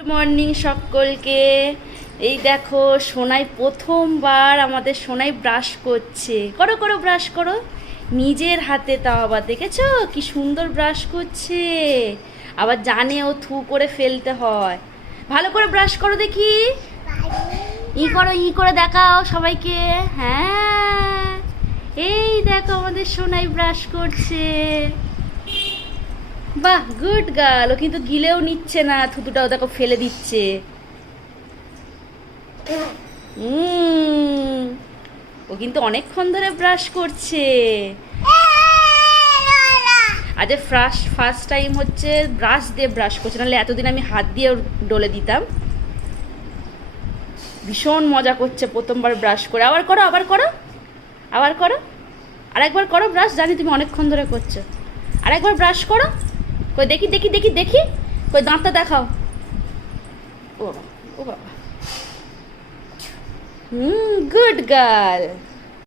Good morning সকলকে। এই দেখো সোনাই প্রথমবার আমাদের সোনাই ব্রাশ করছে। করো করো, ব্রাশ করো নিজের হাতে, তাও আবার দেখেছো কি সুন্দর ব্রাশ করছে। আবার জানে ও থু করে ফেলতে হয়। ভালো করে ব্রাশ করো দেখি, ই করে দেখাও সবাইকে। হ্যাঁ, এই দেখো আমাদের সোনাই ব্রাশ করছে। বাহ, গুড গার্ল। ও কিন্তু গিলেও নিচ্ছে না, থুতুটাও দেখো ফেলে দিচ্ছে। ও কিন্তু অনেকক্ষণ ধরে ব্রাশ করছে। আজ ফার্স্ট টাইম হচ্ছে ব্রাশ দিয়ে ব্রাশ করছে, নাহলে এতদিন আমি হাত দিয়ে ডলে দিতাম। ভীষণ মজা করছে প্রথমবার ব্রাশ করে। আবার করো, আবার করো, আবার করো, আরেকবার করো ব্রাশ। জানি তুমি অনেকক্ষণ ধরে করছো। আরেকবার ব্রাশ করো। কই দেখি দেখি দেখি দেখি, কই দাঁতটা দেখাও। ও বাবা, ও বাবা। Good girl.